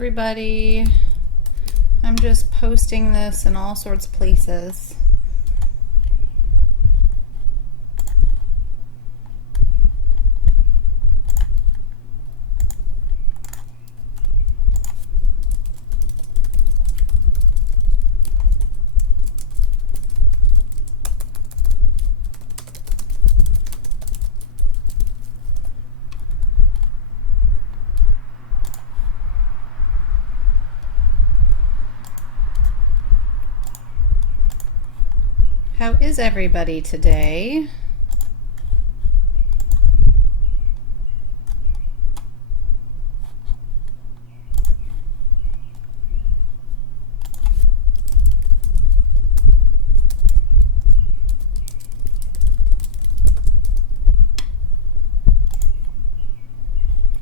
everybody. I'm just posting this in all sorts of places. How is everybody today?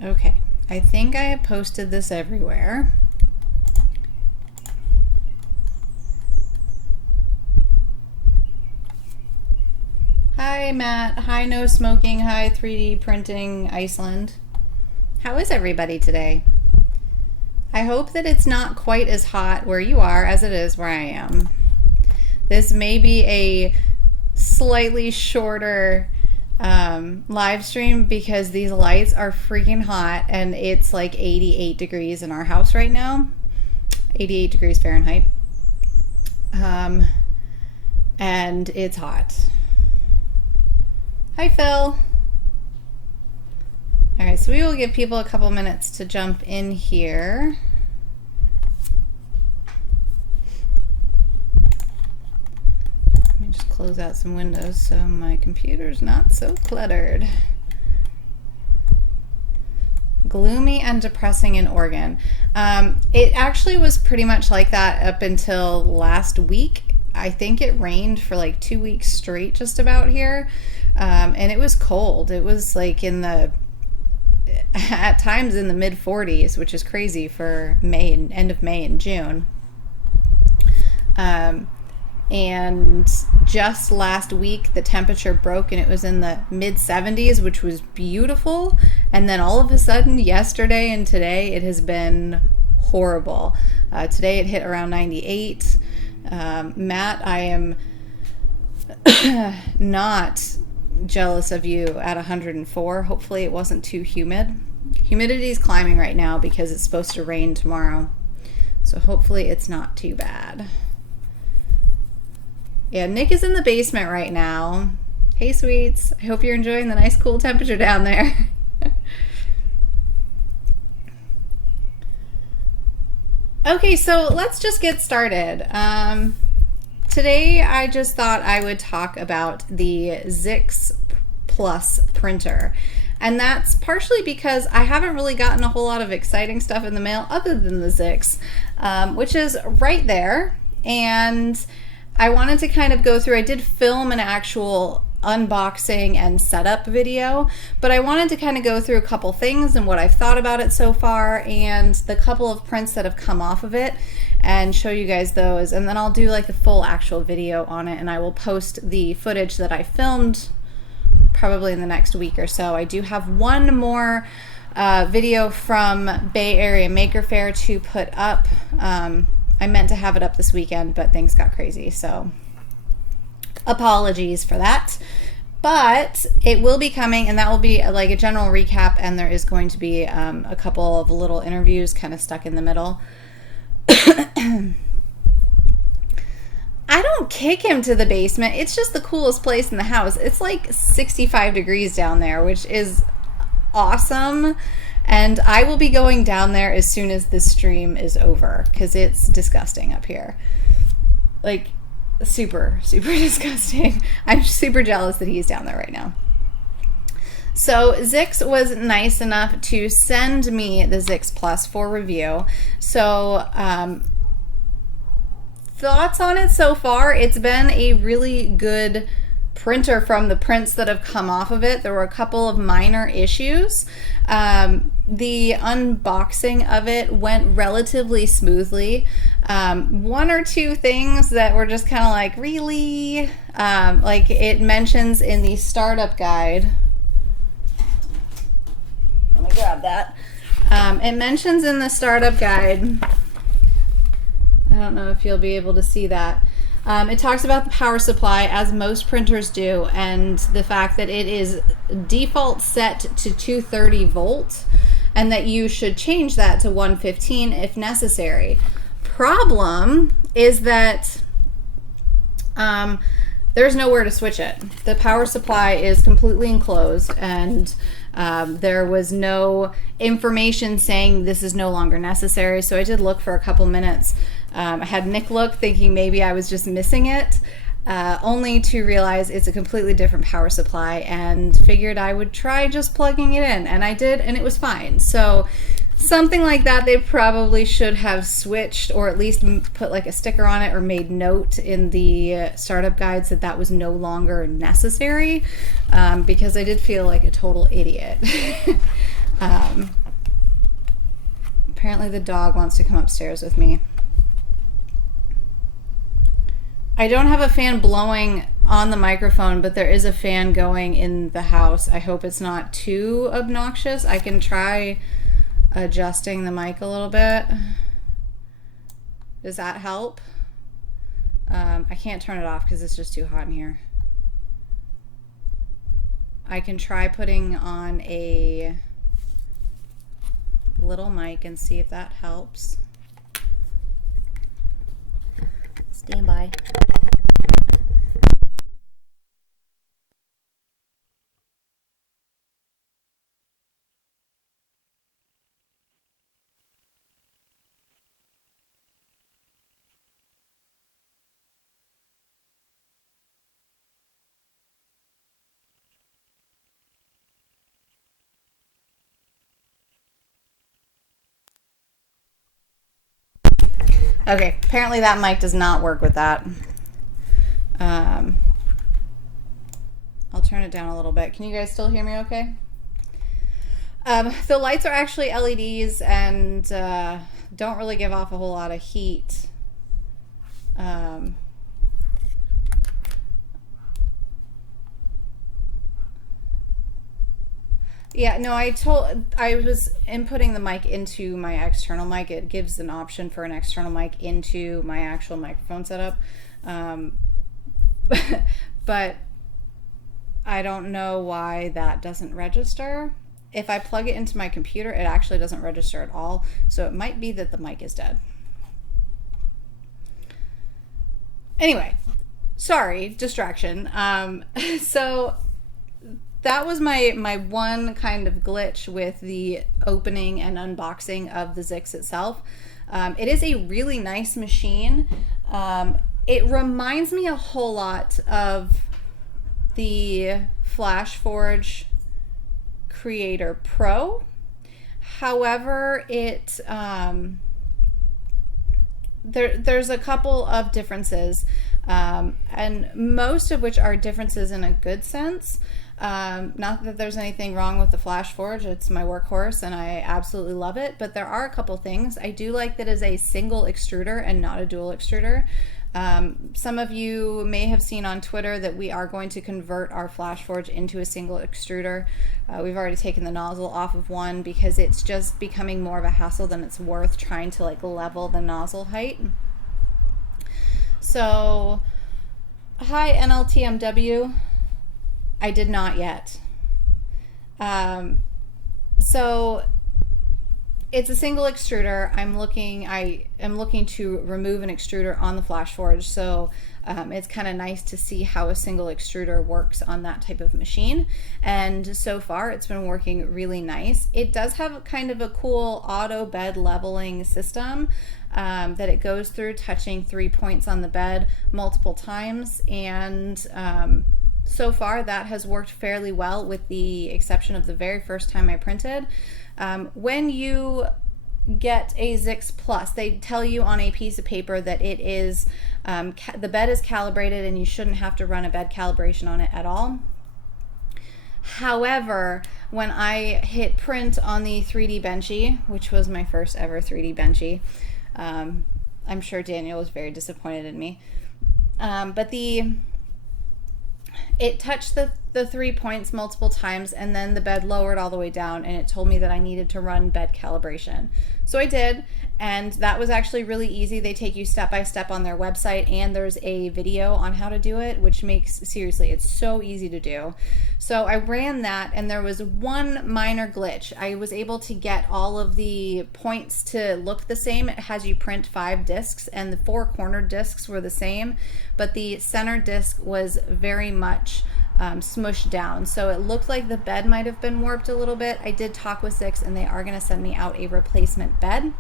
Okay, I think I have posted this everywhere. Hi Matt, hi No Smoking, hi 3D Printing Iceland. How is everybody today? I hope that it's not quite as hot where you are as it is where I am. This may be a slightly shorter live stream because these lights are freaking hot and it's like 88 degrees in our house right now. 88 degrees Fahrenheit. And it's hot. Hi, Phil. All right, so we will give people a couple minutes to jump in here. Let me just close out some windows so my computer's not so cluttered. Gloomy and depressing in Oregon. It actually was pretty much like that up until last week. I think it rained for like 2 weeks straight just about here. And it was cold. It was like at times in the mid 40s, which is crazy for May and end of May and June. And just last week the temperature broke and it was in the mid 70s, which was beautiful. And then all of a sudden yesterday and today it has been horrible. Today it hit around 98. Matt, I am not jealous of you at 104. Hopefully it wasn't too humid. Humidity is climbing right now because it's supposed to rain tomorrow. So hopefully it's not too bad. Yeah, Nick is in the basement right now. Hey, sweets. I hope you're enjoying the nice cool temperature down there. Okay, so let's just get started. Today I just thought I would talk about the ZYYX Plus printer. And that's partially because I haven't really gotten a whole lot of exciting stuff in the mail other than the ZYYX, which is right there. And I wanted to kind of go through, I did film an actual unboxing and setup video, but I wanted to kind of go through a couple things and what I've thought about it so far and the couple of prints that have come off of it and show you guys those, and then I'll do like a full actual video on it, and I will post the footage that I filmed probably in the next week or so. I do have one more video from Bay Area Maker Faire to put up. I meant to have it up this weekend, but things got crazy, so apologies for that. But it will be coming, and that will be like a general recap, and there is going to be a couple of little interviews kind of stuck in the middle. I don't kick him to the basement. It's just the coolest place in the house. It's like 65 degrees down there, which is awesome. And I will be going down there as soon as this stream is over because it's disgusting up here. Like, super, super disgusting. I'm super jealous that he's down there right now. So ZYYX was nice enough to send me the ZYYX Plus for review. So thoughts on it so far, it's been a really good printer from the prints that have come off of it. There were a couple of minor issues. The unboxing of it went relatively smoothly. One or two things that were just kind of like, really? Like it mentions in the startup guide. Let me grab that. It mentions in the startup guide, I don't know if you'll be able to see that. It talks about the power supply, as most printers do, and the fact that it is default set to 230 volts and that you should change that to 115 if necessary. Problem is that there's nowhere to switch it. The power supply is completely enclosed, and there was no information saying this is no longer necessary. So I did look for a couple minutes. I had Nick look, thinking maybe I was just missing it, only to realize it's a completely different power supply, and figured I would try just plugging it in, and I did, and it was fine. So something like that, they probably should have switched, or at least put like a sticker on it or made note in the startup guides that that was no longer necessary, because I did feel like a total idiot. Apparently the dog wants to come upstairs with me. I don't have a fan blowing on the microphone, but there is a fan going in the house. I hope it's not too obnoxious. I can try adjusting the mic a little bit. Does that help? I can't turn it off because it's just too hot in here. I can try putting on a little mic and see if that helps. Stand by. Okay, apparently that mic does not work with that. I'll turn it down a little bit. Can you guys still hear me okay? The lights are actually LEDs and don't really give off a whole lot of heat. Yeah, no, I was inputting the mic into my external mic. It gives an option for an external mic into my actual microphone setup. But I don't know why that doesn't register. If I plug it into my computer, it actually doesn't register at all. So it might be that the mic is dead. Anyway, sorry, distraction. So that was my one kind of glitch with the opening and unboxing of the ZYYX itself. It is a really nice machine. It reminds me a whole lot of the FlashForge Creator Pro. However, there's a couple of differences, and most of which are differences in a good sense. Not that there's anything wrong with the FlashForge. It's my workhorse and I absolutely love it, but there are a couple things. I do like that it is a single extruder and not a dual extruder. Some of you may have seen on Twitter that we are going to convert our FlashForge into a single extruder. We've already taken the nozzle off of one because it's just becoming more of a hassle than it's worth trying to like level the nozzle height. So, hi NLTMW. I did not yet. So it's a single extruder. I am looking to remove an extruder on the FlashForge, so it's kind of nice to see how a single extruder works on that type of machine. And so far, it's been working really nice. It does have kind of a cool auto bed leveling system that it goes through, touching 3 points on the bed multiple times, and so far that has worked fairly well, with the exception of the very first time I printed. When you get a ZYYX Plus, they tell you on a piece of paper that it is the bed is calibrated and you shouldn't have to run a bed calibration on it at all. However, when I hit print on the 3D Benchy, which was my first ever 3D Benchy, I'm sure Daniel was very disappointed in me, but it touched the 3 points multiple times, and then the bed lowered all the way down, and it told me that I needed to run bed calibration. So I did, and that was actually really easy. They take you step by step on their website, and there's a video on how to do it, which makes, seriously, it's so easy to do. So I ran that, and there was one minor glitch. I was able to get all of the points to look the same. It has you print 5 discs, and the 4 corner discs were the same, but the center disc was very much smushed down. So it looked like the bed might have been warped a little bit. I did talk with ZYYX, and they are going to send me out a replacement bed.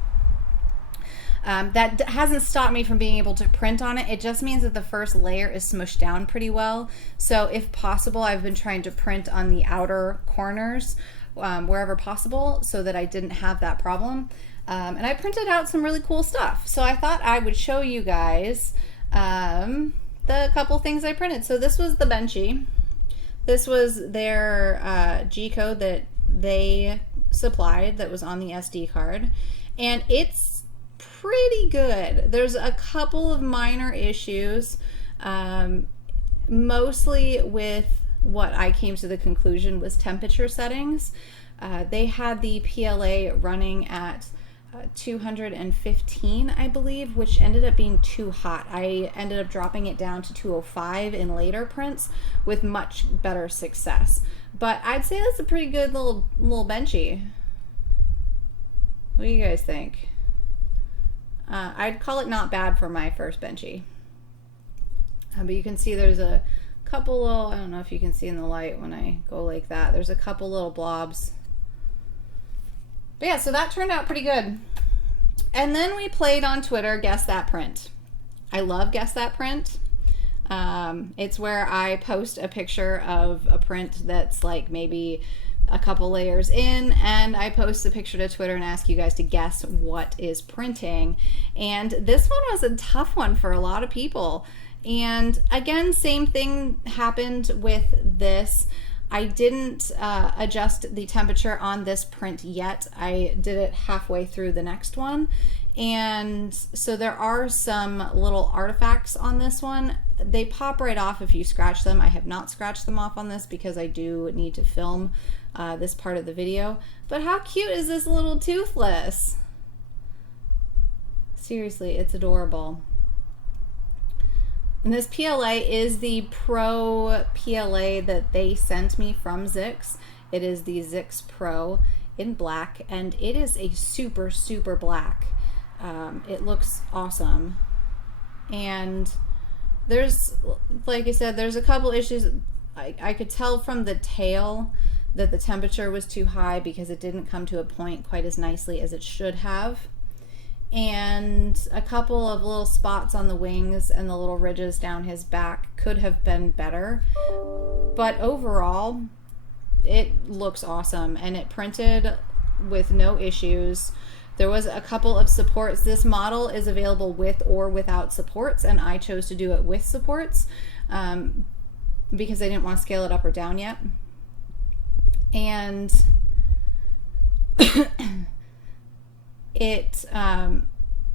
That hasn't stopped me from being able to print on it. It just means that the first layer is smushed down pretty well. So if possible, I've been trying to print on the outer corners wherever possible so that I didn't have that problem. And I printed out some really cool stuff. So I thought I would show you guys the couple things I printed. So this was the Benchy. This was their G code that they supplied that was on the SD card, and it's pretty good. There's a couple of minor issues, mostly with what I came to the conclusion was temperature settings. They had the PLA running at 215, I believe, which ended up being too hot. I ended up dropping it down to 205 in later prints with much better success. But I'd say that's a pretty good little Benchy. What do you guys think? I'd call it not bad for my first Benchy. But you can see there's a couple little, I don't know if you can see in the light when I go like that, there's a couple little blobs. But yeah, so that turned out pretty good. And then we played on Twitter, Guess That Print. I love Guess That Print. It's where I post a picture of a print that's like maybe a couple layers in, and I post the picture to Twitter and ask you guys to guess what is printing. And this one was a tough one for a lot of people. And again, same thing happened with this. I didn't adjust the temperature on this print yet. I did it halfway through the next one. And so there are some little artifacts on this one. They pop right off if you scratch them. I have not scratched them off on this because I do need to film this part of the video. But how cute is this little toothless? Seriously, it's adorable. And this PLA is the Pro PLA that they sent me from ZYYX. It is the ZYYX Pro in black, and it is a super, super black. It looks awesome. And there's, like I said, there's a couple issues. I could tell from the tail that the temperature was too high because it didn't come to a point quite as nicely as it should have. And a couple of little spots on the wings and the little ridges down his back could have been better, but overall it looks awesome, and it printed with no issues. There was a couple of supports. This model is available with or without supports, and I chose to do it with supports because I didn't want to scale it up or down yet. And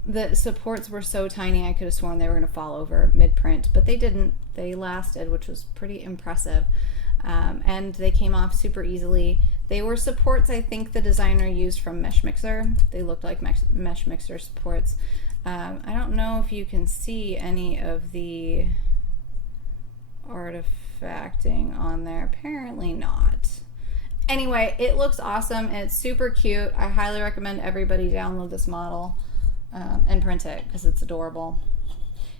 the supports were so tiny I could have sworn they were going to fall over mid-print, but they didn't. They lasted, which was pretty impressive. And they came off super easily. They were supports I think the designer used from Mesh Mixer. They looked like Mesh Mixer supports. I don't know if you can see any of the artifacting on there. Apparently not. Anyway, it looks awesome and it's super cute. I highly recommend everybody download this model and print it because it's adorable.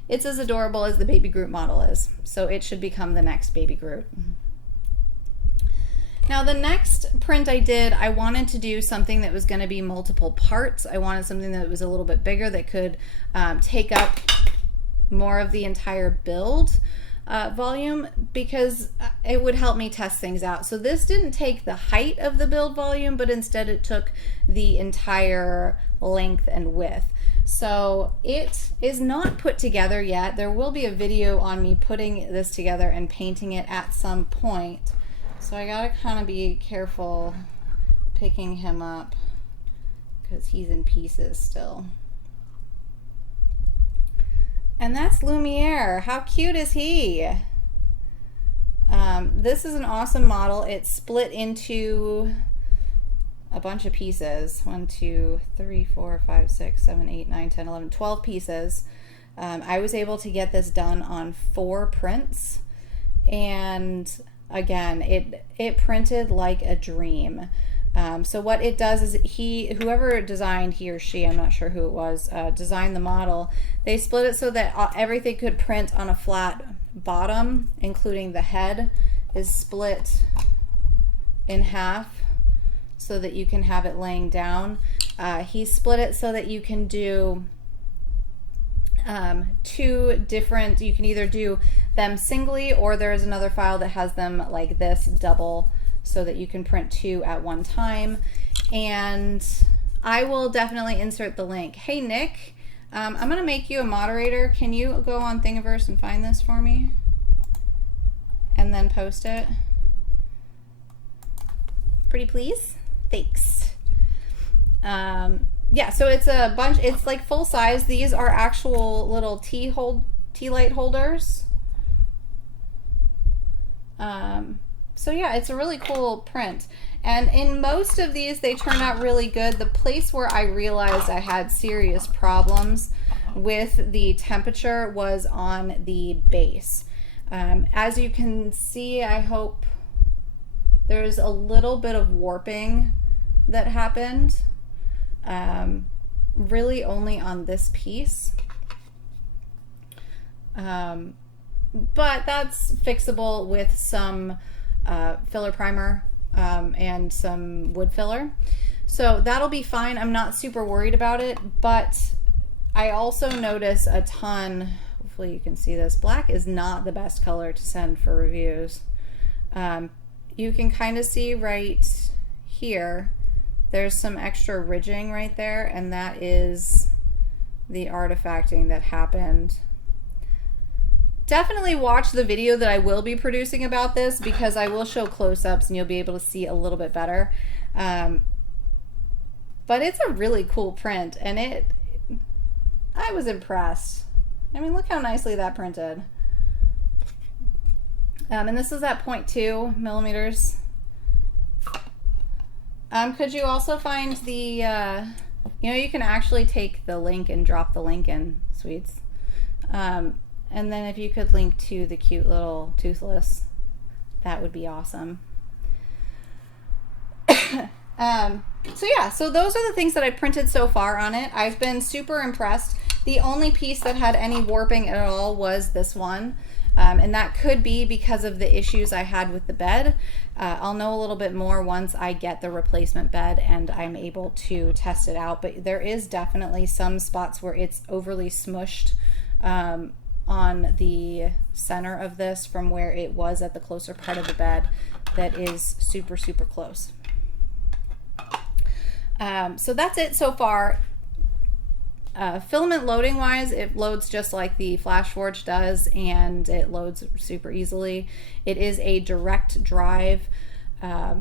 It's as adorable as the Baby Groot model is, so it should become the next Baby Groot. Now the next print I did, I wanted to do something that was going to be multiple parts. I wanted something that was a little bit bigger that could take up more of the entire build volume, because it would help me test things out. So this didn't take the height of the build volume, but instead it took the entire length and width. So it is not put together yet. There will be a video on me putting this together and painting it at some point. So I gotta kind of be careful picking him up because he's in pieces still. And that's Lumiere. How cute is he? This is an awesome model. It's split into a bunch of pieces. 1, 2, 3, 4, 5, 6, 7, 8, 9, 10, 11, 12 pieces. I was able to get this done on 4 prints, and again, it printed like a dream. So what it does is whoever designed, he or she, I'm not sure who it was, designed the model. They split it so that everything could print on a flat bottom, including the head is split in half so that you can have it laying down. He split it so that you can do 2 different, you can either do them singly, or there's another file that has them like this, double, so that you can print 2 at one time. And I will definitely insert the link. Hey Nick, I'm gonna make you a moderator. Can you go on Thingiverse and find this for me and then post it? Pretty please? Thanks. Yeah, so it's a bunch, it's like full size. These are actual little tea light holders. So yeah, it's a really cool print. And in most of these, they turn out really good. The place where I realized I had serious problems with the temperature was on the base. As you can see, I hope, there's a little bit of warping that happened. Really only on this piece. But that's fixable with some filler primer and some wood filler. So that'll be fine. I'm not super worried about it, but I also notice a ton, hopefully you can see this, black is not the best color to send for reviews. You can kind of see right here, there's some extra ridging right there, and that is the artifacting that happened. Definitely watch the video that I will be producing about this, because I will show close-ups and you'll be able to see a little bit better. But it's a really cool print, and I was impressed. I mean, look how nicely that printed. And this is at 0.2 millimeters. Could you also find the, you know, you can actually take the link and drop the link in, sweets. And then if you could link to the cute little toothless, that would be awesome. So yeah, so those are the things that I printed so far on it. I've been super impressed. The only piece that had any warping at all was this one. And that could be because of the issues I had with the bed. I'll know a little bit more once I get the replacement bed and I'm able to test it out, but there is definitely some spots where it's overly smushed on the center of this from where it was at the closer part of the bed that is super, super close. So that's it so far. Filament loading wise, it loads just like the Flash Forge does, and it loads super easily. It is a direct drive,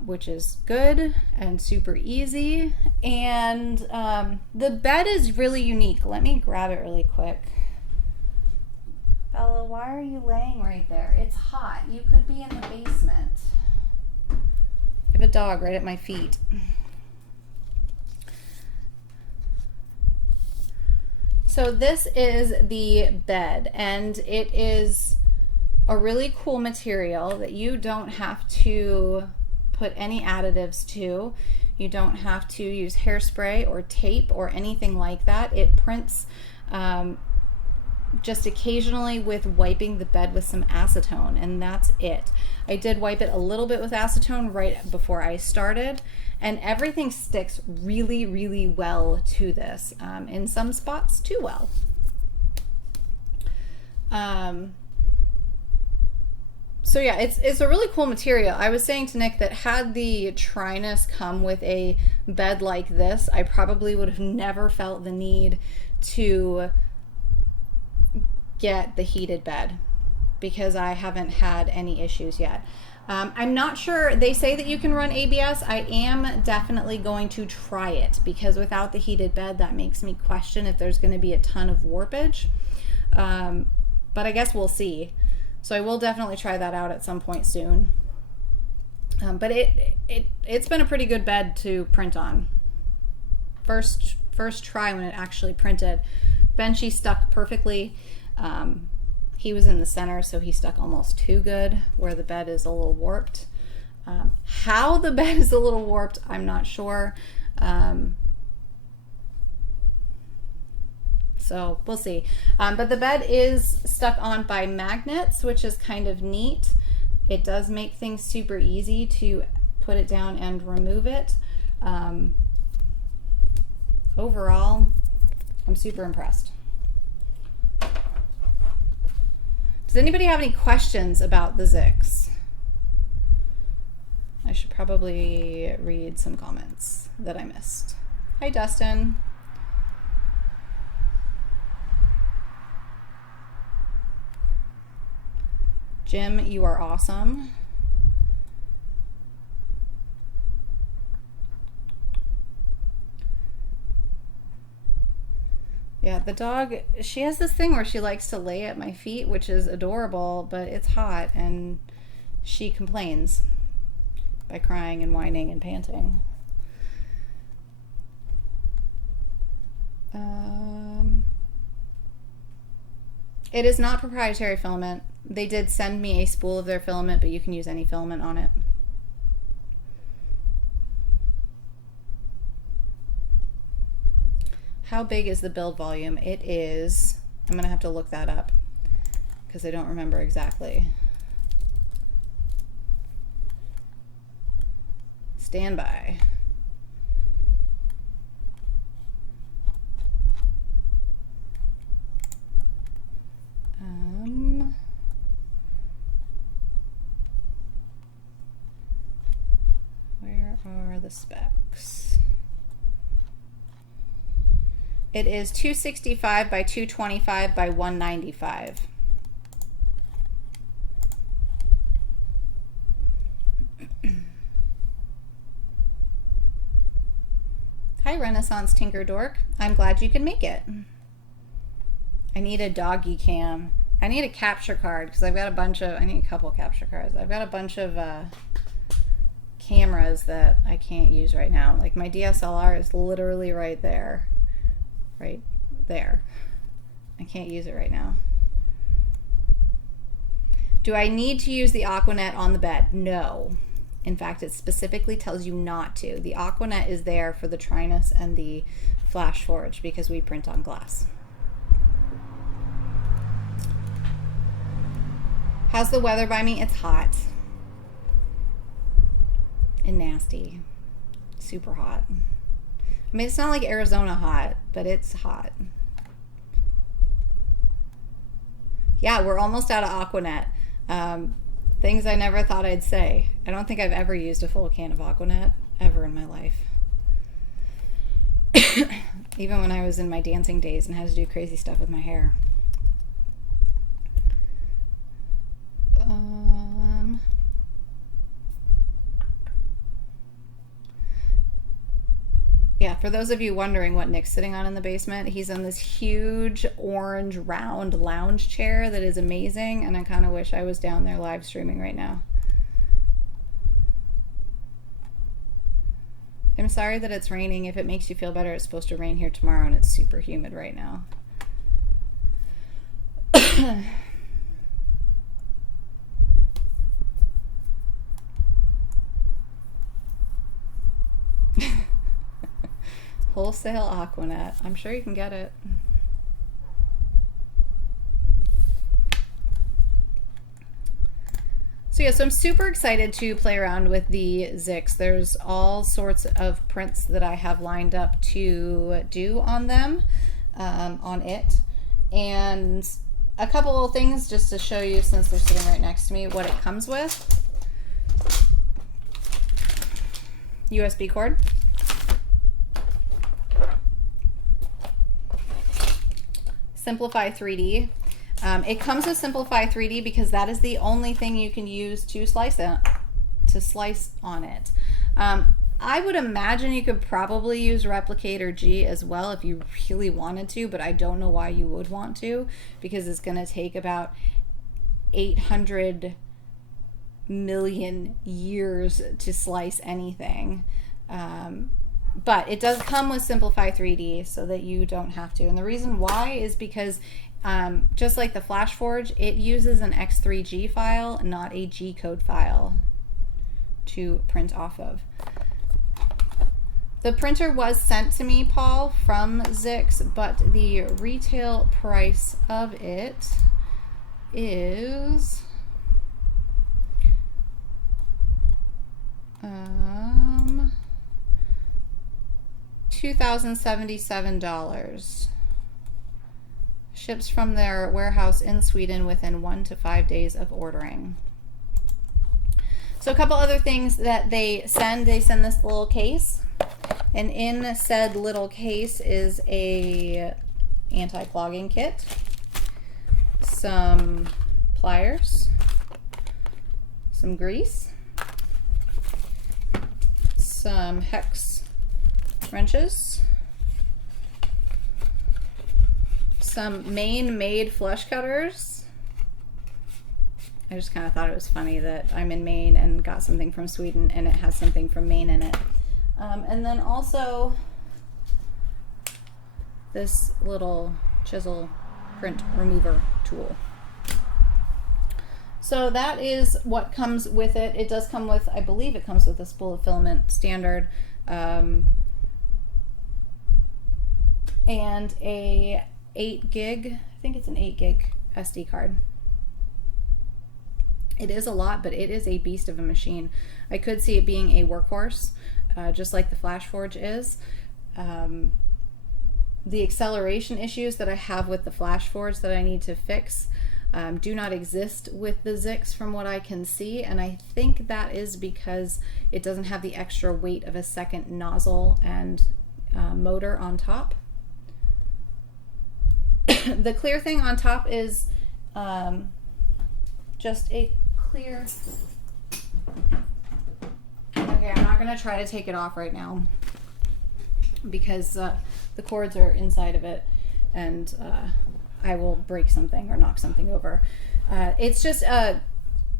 which is good and super easy. And the bed is really unique. Let me grab it really quick. Bella, why are you laying right there? It's hot. You could be in the basement. I have a dog right at my feet. So this is the bed, and it is a really cool material that you don't have to put any additives to. You don't have to use hairspray or tape or anything like that. It prints just occasionally with wiping the bed with some acetone, and that's it. I did wipe it a little bit with acetone right before I started, and everything sticks really, really well to this. In some spots too well. So yeah, it's a really cool material. I was saying to Nick that had the Trinus come with a bed like this, I probably would have never felt the need to get the heated bed, because I haven't had any issues yet. I'm not sure. They say that you can run ABS. I am definitely going to try it, because without the heated bed, that makes me question if there's going to be a ton of warpage. But I guess we'll see. So I will definitely try that out at some point soon. But it's been a pretty good bed to print on. First try when it actually printed. Benchy stuck perfectly. He was in the center, so he stuck almost too good, where the bed is a little warped. How the bed is a little warped, I'm not sure. So we'll see. But the bed is stuck on by magnets, which is kind of neat. It does make things super easy to put it down and remove it. Overall, I'm super impressed. Does anybody have any questions about the ZYYX? I should probably read some comments that I missed. Hi, Dustin. Jim, you are awesome. Yeah, the dog, she has this thing where she likes to lay at my feet, which is adorable, but it's hot and she complains by crying and whining and panting. It is not proprietary filament. They did send me a spool of their filament, but you can use any filament on it. How big is the build volume? It is, I'm gonna have to look that up because I don't remember exactly. Stand by. Where are the specs? It is 265 by 225 by 195. Hi, Renaissance Tinker Dork. I'm glad you can make it. I need a doggy cam. I need a capture card because I've got a bunch of, I need a couple capture cards. I've got a bunch of cameras that I can't use right now. Like my DSLR is literally right there. Right there. I can't use it right now. Do I need to use the Aquanet on the bed? No. In fact, it specifically tells you not to. The Aquanet is there for the Trinus and the Flash Forge because we print on glass. How's the weather by me? It's hot and nasty. Super hot. I mean, it's not like Arizona hot, but it's hot. Yeah, we're almost out of Aquanet. Things I never thought I'd say. I don't think I've ever used a full can of Aquanet ever in my life. Even when I was in my dancing days and had to do crazy stuff with my hair. Yeah, for those of you wondering what Nick's sitting on in the basement, he's on this huge orange round lounge chair that is amazing, and I kind of wish I was down there live streaming right now. I'm sorry that it's raining. If it makes you feel better, it's supposed to rain here tomorrow, and it's super humid right now. Wholesale Aquanet. I'm sure you can get it. So yeah, so I'm super excited to play around with the ZYYX. There's all sorts of prints that I have lined up to do on them, on it. And a couple of things just to show you, since they're sitting right next to me, what it comes with. USB cord. Simplify 3D. It comes with Simplify 3D because that is the only thing you can use to slice on it. I would imagine you could probably use Replicator G as well if you really wanted to, but I don't know why you would want to, because it's going to take about 800 million years to slice anything. But it does come with Simplify 3D so that you don't have to. And the reason why is because just like the FlashForge, it uses an X3G file, not a G-code file to print off of. The printer was sent to me, Paul, from ZYYX, but the retail price of it is $2,077. Ships from their warehouse in Sweden within 1 to 5 days of ordering. So a couple other things that they send this little case, and in said little case is a anti-clogging kit, some pliers, some grease, some hex wrenches, some Maine-made flush cutters. I just kind of thought it was funny that I'm in Maine and got something from Sweden and it has something from Maine in it. And then also this little chisel print remover tool. So that is what comes with it. It does come with, I believe it comes with a spool of filament standard, and a 8 gig, I think it's an 8 gig SD card. It is a lot, but it is a beast of a machine. I could see it being a workhorse, just like the FlashForge is. The acceleration issues that I have with the FlashForge that I need to fix do not exist with the ZYYX from what I can see, and I think that is because it doesn't have the extra weight of a second nozzle and motor on top. The clear thing on top is just a clear... Okay, I'm not going to try to take it off right now because the cords are inside of it and I will break something or knock something over. It's just a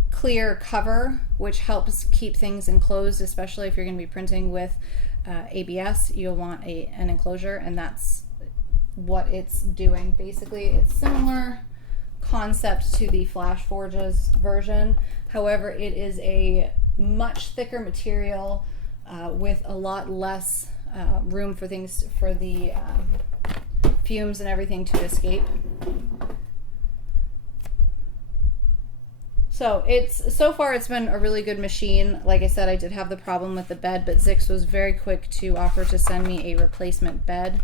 clear cover which helps keep things enclosed, especially if you're going to be printing with ABS. You'll want an enclosure, and that's what it's doing. Basically, it's similar concept to the FlashForge's version. However, it is a much thicker material with a lot less room for things, for the fumes and everything to escape. So far it's been a really good machine. Like I said, I did have the problem with the bed, but ZYYX was very quick to offer to send me a replacement bed.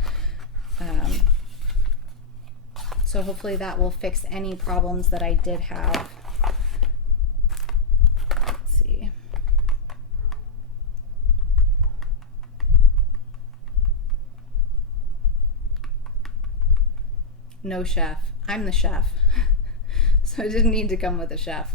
So hopefully that will fix any problems that I did have. Let's see. No chef. I'm the chef. So it didn't need to come with a chef.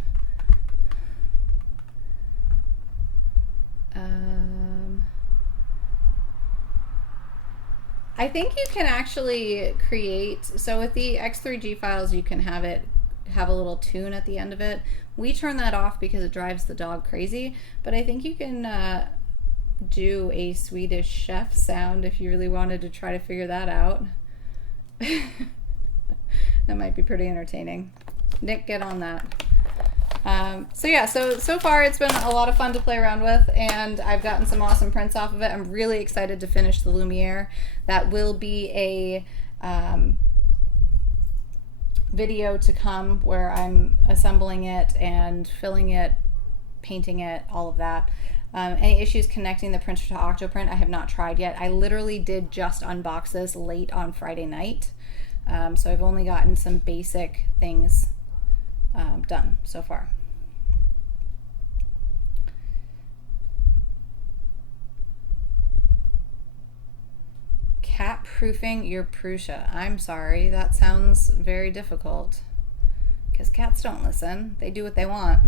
I think you can actually create, so with the X3G files, you can have a little tune at the end of it. We turn that off because it drives the dog crazy, but I think you can do a Swedish chef sound if you really wanted to try to figure that out. That might be pretty entertaining. Nick, get on that. So far it's been a lot of fun to play around with, and I've gotten some awesome prints off of it. I'm really excited to finish the Lumiere. That will be a video to come where I'm assembling it and filling it, painting it, all of that. Any issues connecting the printer to Octoprint, I have not tried yet. I literally did just unbox this late on Friday night. So I've only gotten some basic things done so far. Cat proofing your Prusa. I'm sorry, that sounds very difficult because cats don't listen. They do what they want.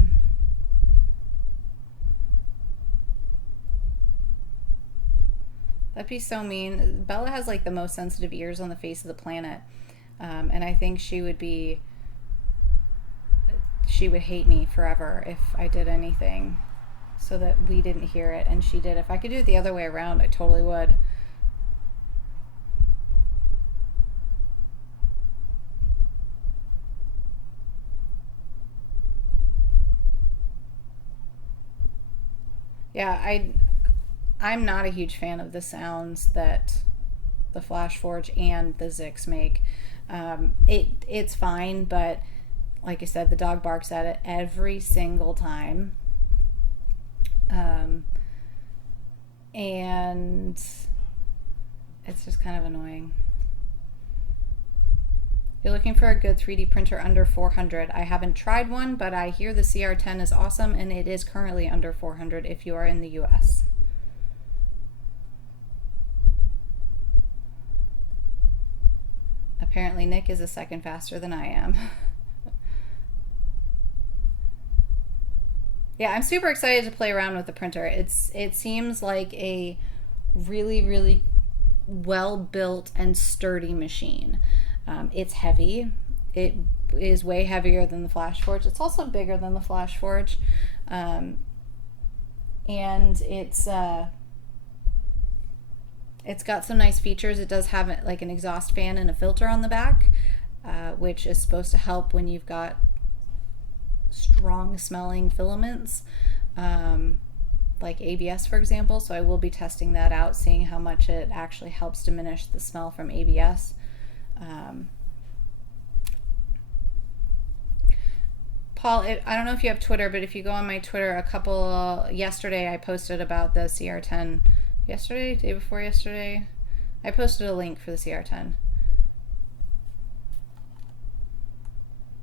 That'd be so mean. Bella has like the most sensitive ears on the face of the planet. And I think she would be she would hate me forever if I did anything so that we didn't hear it and she did. If I could do it the other way around, I totally would. Yeah, I'm not a huge fan of the sounds that the FlashForge and the ZYYX make. It's fine, but like I said, the dog barks at it every single time. And it's just kind of annoying. You're looking for a good 3D printer under 400. I haven't tried one, but I hear the CR10 is awesome, and it is currently under 400 if you are in the US. Apparently Nick is a second faster than I am. Yeah, I'm super excited to play around with the printer. It seems like a really well built and sturdy machine. It's heavy. It is way heavier than the FlashForge. It's also bigger than the FlashForge, and it's got some nice features. It does have like an exhaust fan and a filter on the back, which is supposed to help when you've got strong smelling filaments, like ABS, for example. So I will be testing that out, seeing how much it actually helps diminish the smell from ABS. Paul, I don't know if you have Twitter, but if you go on my Twitter, yesterday I posted about the CR10. Yesterday? Day before yesterday? I posted a link for the CR10.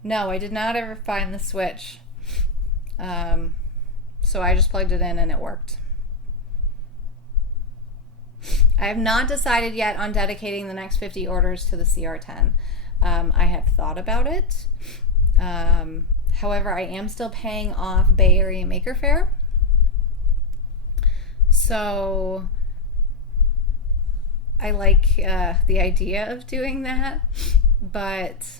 No, I did not ever find the switch. So I just plugged it in and it worked. I have not decided yet on dedicating the next 50 orders to the CR10. I have thought about it. However, I am still paying off Bay Area Maker Faire. So I like the idea of doing that, but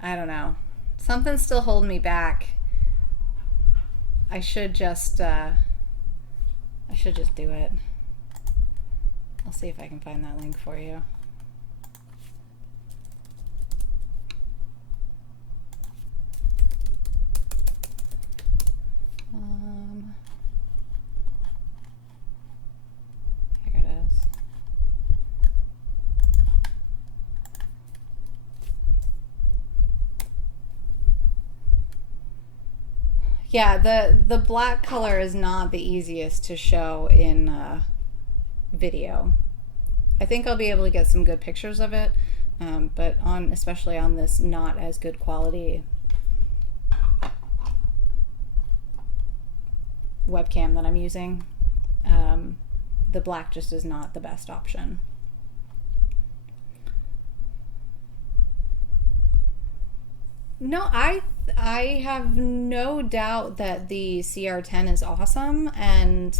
I don't know. Something's still holding me back. I should just do it. I'll see if I can find that link for you. Here it is. Yeah, the black color is not the easiest to show in video. I think I'll be able to get some good pictures of it, but especially on this not as good quality webcam that I'm using, the black just is not the best option. No, I have no doubt that the CR10 is awesome, and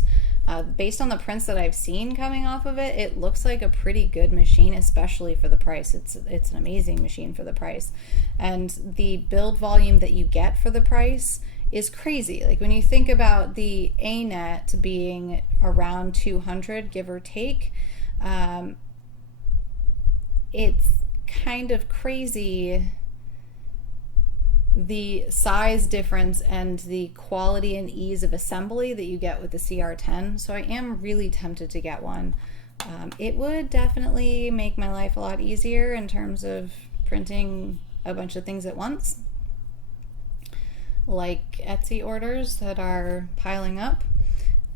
based on the prints that I've seen coming off of it, it looks like a pretty good machine, especially for the price. It's an amazing machine for the price, and the build volume that you get for the price is crazy. Like when you think about the ANET being around 200, give or take, it's kind of crazy the size difference and the quality and ease of assembly that you get with the CR10. So I am really tempted to get one. It would definitely make my life a lot easier in terms of printing a bunch of things at once, like Etsy orders that are piling up.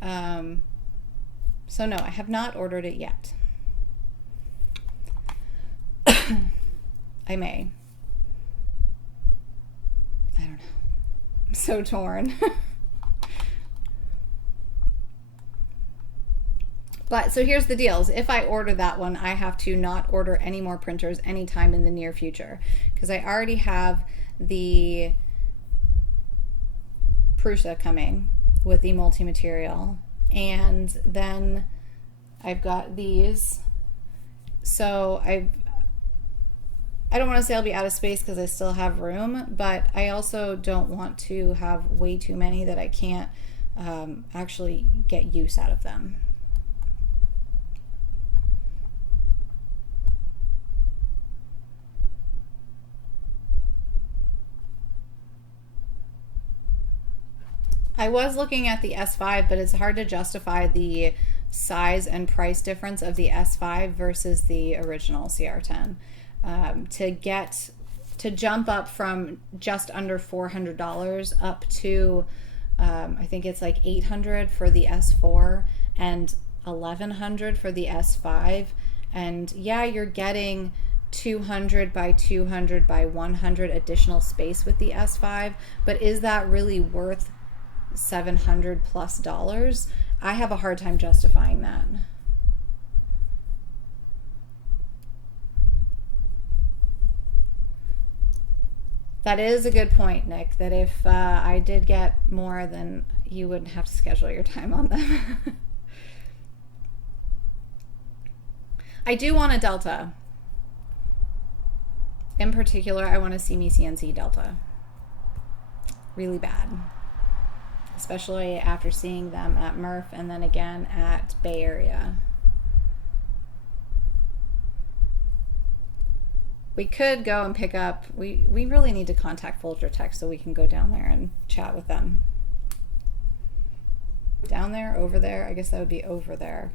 So no, I have not ordered it yet. I may. I don't know. I'm so torn. But so here's the deal. If I order that one, I have to not order any more printers anytime in the near future, because I already have the Prusa coming with the multi-material, and then I've got these. So I don't want to say I'll be out of space because I still have room, but I also don't want to have way too many that I can't actually get use out of them. I was looking at the S5, but it's hard to justify the size and price difference of the S5 versus the original CR10. To jump up from just under $400 up to I think it's like $800 for the S4 and $1,100 for the S5, and yeah, you're getting 200 by 200 by 100 additional space with the S5, but is that really worth $700 plus? I have a hard time justifying that. That is a good point, Nick, that if I did get more, then you wouldn't have to schedule your time on them. I do want a Delta. In particular, I want to see me CNC Delta. Really bad. Especially after seeing them at Murph and then again at Bay Area. We could go and pick up, we really need to contact Folger Tech so we can go down there and chat with them. Down there, over there, I guess that would be over there.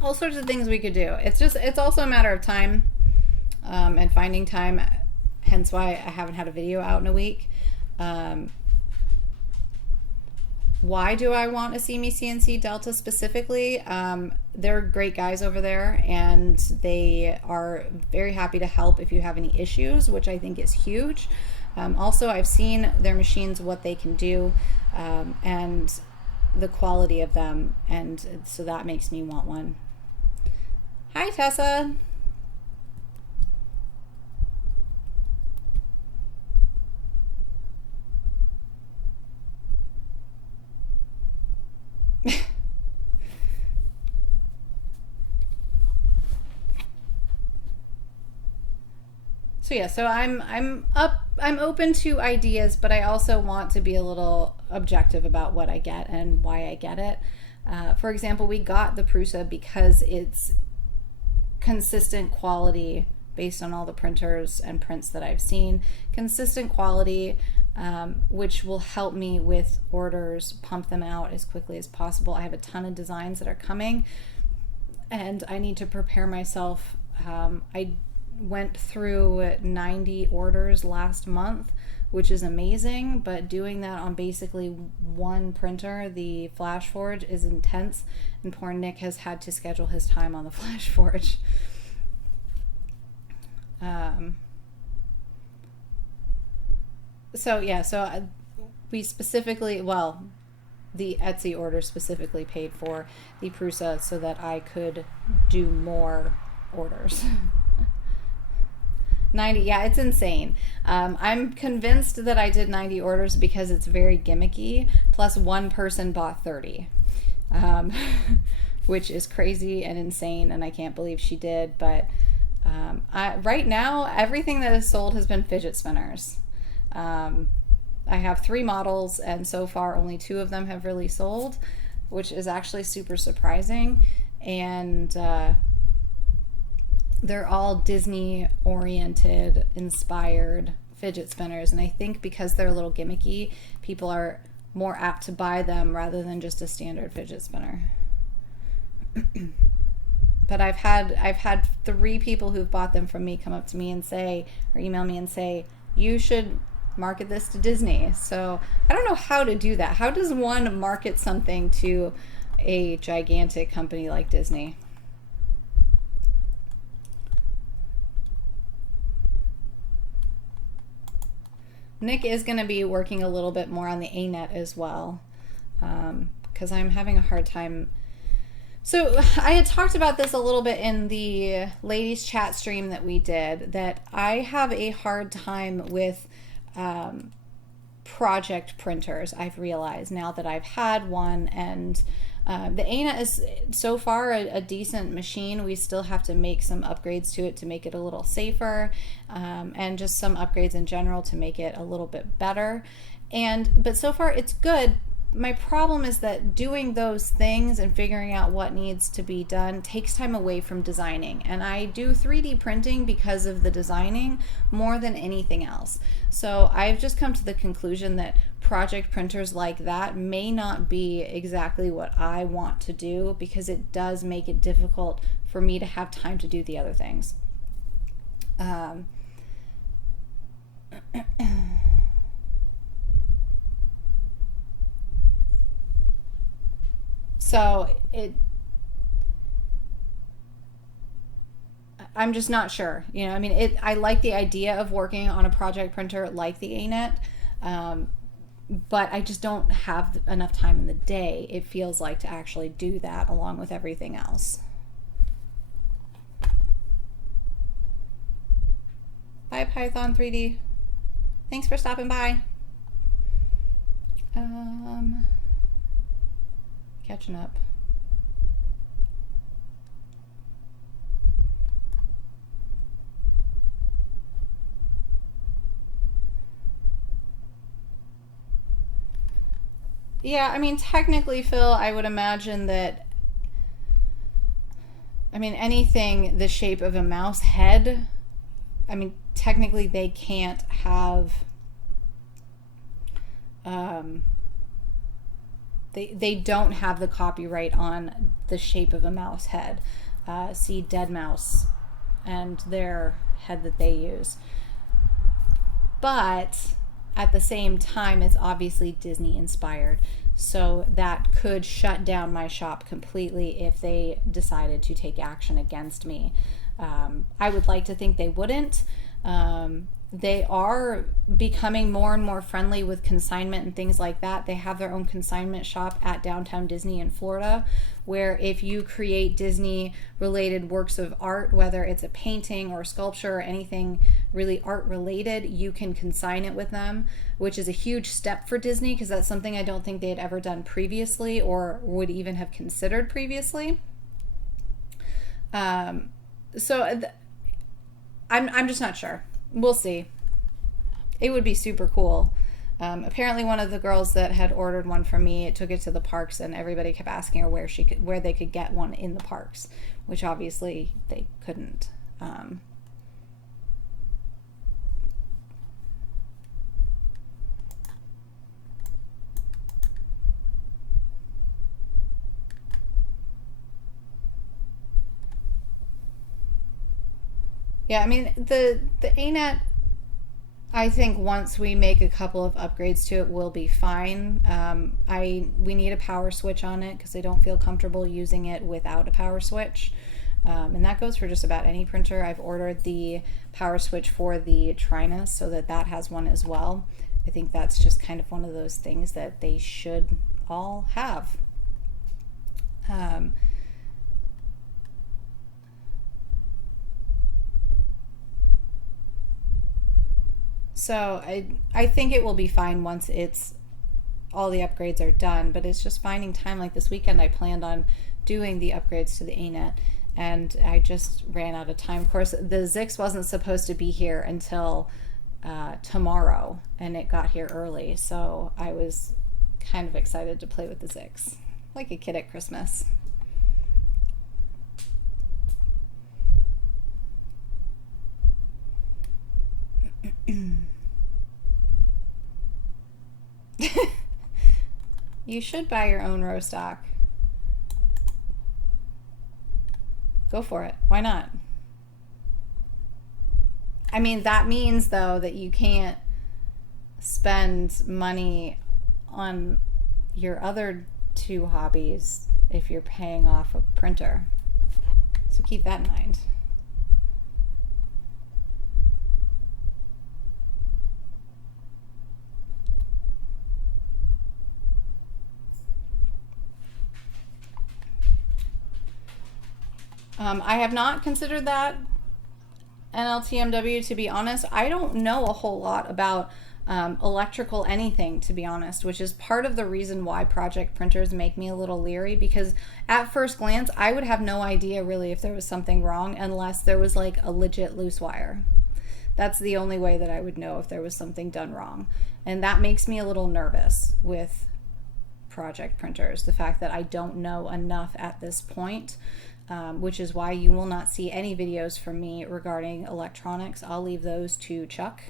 All sorts of things we could do. It's also a matter of time and finding time, hence why I haven't had a video out in a week. Why do I want a See Me CNC Delta specifically? They're great guys over there, and they are very happy to help if you have any issues, which I think is huge. Also, I've seen their machines, what they can do, and the quality of them, and so that makes me want one. Hi, Tessa. So yeah, so I'm open to ideas, but I also want to be a little objective about what I get and why I get it. For example, we got the Prusa because it's consistent quality based on all the printers and prints that I've seen. Consistent quality, which will help me with orders, pump them out as quickly as possible. I have a ton of designs that are coming, and I need to prepare myself. I went through 90 orders last month, which is amazing, but doing that on basically one printer, the FlashForge, is intense, and poor Nick has had to schedule his time on the FlashForge. We specifically, well, the Etsy order specifically paid for the Prusa so that I could do more orders. 90, yeah, it's insane. I'm convinced that I did 90 orders because it's very gimmicky, plus one person bought 30, which is crazy and insane, and I can't believe she did. But right now, everything that is sold has been fidget spinners. I have 3 models, and so far only 2 of them have really sold, which is actually super surprising. And they're all Disney oriented, inspired fidget spinners, and I think because they're a little gimmicky, people are more apt to buy them rather than just a standard fidget spinner. But I've had 3 people who've bought them from me come up to me and say, or email me and say, you should market this to Disney. So I don't know how to do that. How does one market something to a gigantic company like Disney? Nick is going to be working a little bit more on the ANET as well, because I'm having a hard time. So I had talked about this a little bit in the ladies chat stream that we did, that I have a hard time with project printers, I've realized now that I've had one. And the Aina is so far a decent machine. We still have to make some upgrades to it to make it a little safer, and just some upgrades in general to make it a little bit better. But so far it's good. My problem is that doing those things and figuring out what needs to be done takes time away from designing. And I do 3D printing because of the designing more than anything else. So I've just come to the conclusion that project printers like that may not be exactly what I want to do, because it does make it difficult for me to have time to do the other things. So I'm just not sure. I mean, I like the idea of working on a project printer like the ANET, but I just don't have enough time in the day, it feels like, to actually do that along with everything else. Bye, Python 3D. Thanks for stopping by. Catching up. Yeah, I mean, technically, Phil, I would imagine that, I mean, anything the shape of a mouse head, I mean, technically they can't have, they don't have the copyright on the shape of a mouse head. See Dead Mouse and their head that they use. But at the same time, it's obviously Disney inspired. So that could shut down my shop completely if they decided to take action against me. I would like to think they wouldn't. They are becoming more and more friendly with consignment and things like that. They have their own consignment shop at Downtown Disney in Florida, where if you create Disney related works of art, whether it's a painting or a sculpture or anything really art related, you can consign it with them, which is a huge step for Disney, because that's something I don't think they had ever done previously or would even have considered previously. I'm just not sure. We'll see. It would be super cool. Apparently one of the girls that had ordered one from me took it to the parks, and everybody kept asking her where they could get one in the parks, which obviously they couldn't. Yeah, I mean, the ANET, I think once we make a couple of upgrades to it, will be fine. We need a power switch on it because I don't feel comfortable using it without a power switch. And that goes for just about any printer. I've ordered the power switch for the Trinus so that has one as well. I think that's just kind of one of those things that they should all have. So I think it will be fine once all the upgrades are done, but it's just finding time. Like this weekend I planned on doing the upgrades to the ANET, and I just ran out of time. Of course, the ZYYX wasn't supposed to be here until tomorrow, and it got here early, so I was kind of excited to play with the ZYYX, like a kid at Christmas. You should buy your own row stock. Go for it. Why not? I mean, that means though that you can't spend money on your other two hobbies if you're paying off a printer. So keep that in mind. I have not considered that NLTMW, to be honest. I don't know a whole lot about electrical anything, to be honest, which is part of the reason why project printers make me a little leery, because at first glance I would have no idea really if there was something wrong unless there was like a legit loose wire. That's the only way that I would know if there was something done wrong, and that makes me a little nervous with project printers, the fact that I don't know enough at this point, which is why you will not see any videos from me regarding electronics. I'll leave those to Chuck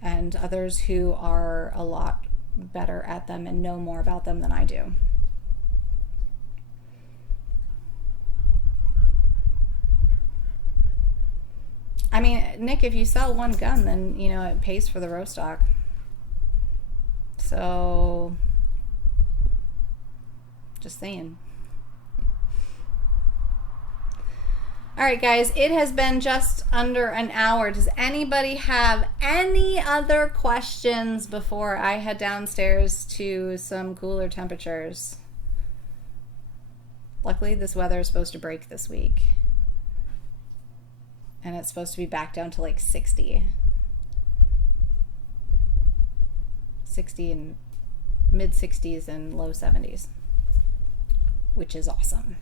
and others who are a lot better at them and know more about them than I do. I mean, Nick, if you sell one gun, then, you know, it pays for the row stock. So, just saying. All right, guys, it has been just under an hour. Does anybody have any other questions before I head downstairs to some cooler temperatures? Luckily, this weather is supposed to break this week, and it's supposed to be back down to like 60 and mid 60s and low 70s, which is awesome.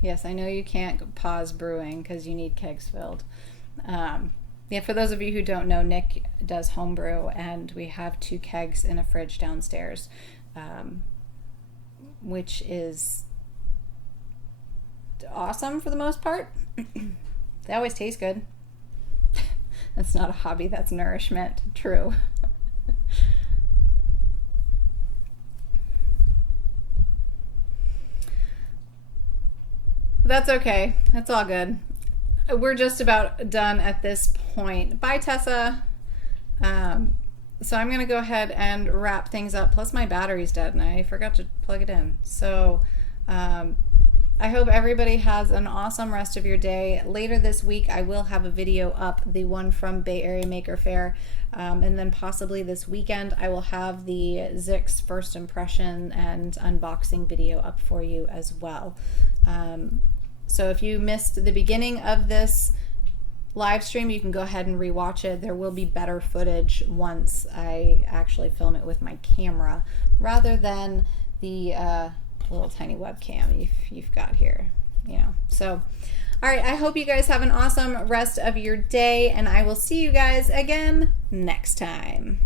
Yes, I know you can't pause brewing because you need kegs filled. Yeah, for those of you who don't know, Nick does homebrew, and we have 2 kegs in a fridge downstairs, which is awesome for the most part. They always taste good. That's not a hobby, that's nourishment. True. That's okay. That's all good. We're just about done at this point. Bye, Tessa. So I'm going to go ahead and wrap things up. Plus my battery's dead and I forgot to plug it in. So I hope everybody has an awesome rest of your day. Later this week, I will have a video up, the one from Bay Area Maker Faire. And then possibly this weekend, I will have the ZYYX first impression and unboxing video up for you as well. So if you missed the beginning of this live stream, you can go ahead and rewatch it. There will be better footage once I actually film it with my camera rather than the little tiny webcam you've got here, you know. So, all right, I hope you guys have an awesome rest of your day, and I will see you guys again next time.